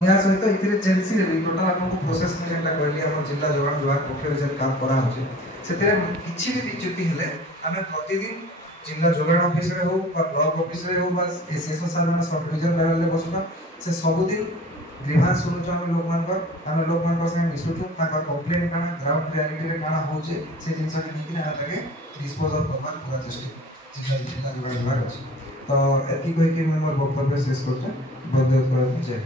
या सहित इथिरे जेलसी रे टोटल आपको प्रोसेस में जेंटा कहली हम जिला जोगाण विभाग पक्षर जे काम करा होचे सेते किछि भी विच्युति हेले हमें प्रतिदिन जिला जोगाण ऑफिस रे हो बा ब्लॉक ऑफिस रे हो बा एसएसओ सर माने सब डिवीजन लेवल ले बसुना से सब दिन ग्रीवांस सुनुछ हम लोक मान संगे मिसुछु ताका कंप्लेन काना ग्राउंड रियलिटी रे काना होचे से जिंस के नीति ना ताके डिस्पोजल करबार पूरा चेष्टा जिला जोगाण विभाग अछि तो एति कहि के मैं मोर वक्तव्य शेष करछे बहुत बहुत जय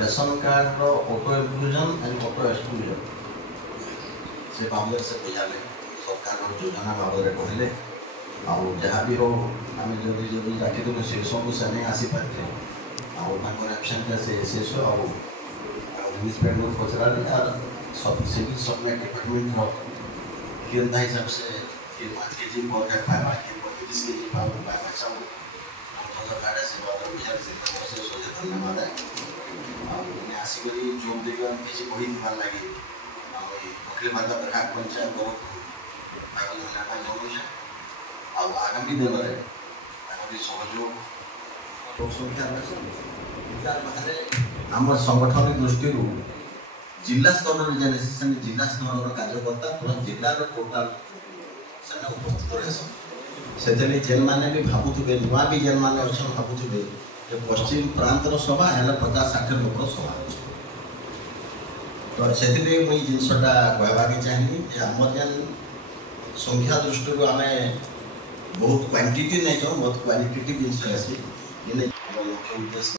ration card auto inclusion and auto exclusion से मामले से बुझाले सरकार योजना भाव कहले आउ जहाँ भी हो आम जदि जदि डाकिदेलु से सब से नहीं आसी पारे एबसेंट से शेष आउ म्यूनिसिपालिटी पचराले आर सब सिविल सप्लाई डिपार्टमेंट केंद्र हिसाब से 5 केजी बॉर्डर पाइबा के 25 केजी पावर पाइबा चाहू हम तो गाड़े से बॉर्डर बिहार से से सोचे धन्यवाद है आसिक जो देखा किसी बही मार लगे अखिल भारत प्रहार पंचायत बहुत आगामी दिन में सहयोग आम संगठन दृष्टि जिला स्तर जिला स्तर कार्यकर्ता प्लस जिलार टोटाल से उपस्थित रहे से जेल मैंने भी भावुवे नुआ भी जेल मैंने अच्छा भावुवे पश्चिम प्रांतर सभा है 50-60 लोक सभा तो से मुझे जिनसा कहवाके चाहिए आम जेन संख्या दृष्टि आम बहुत क्वांटिटी नहीं बहुत क्वालिटेटिव जिन मुख्य उद्देश्य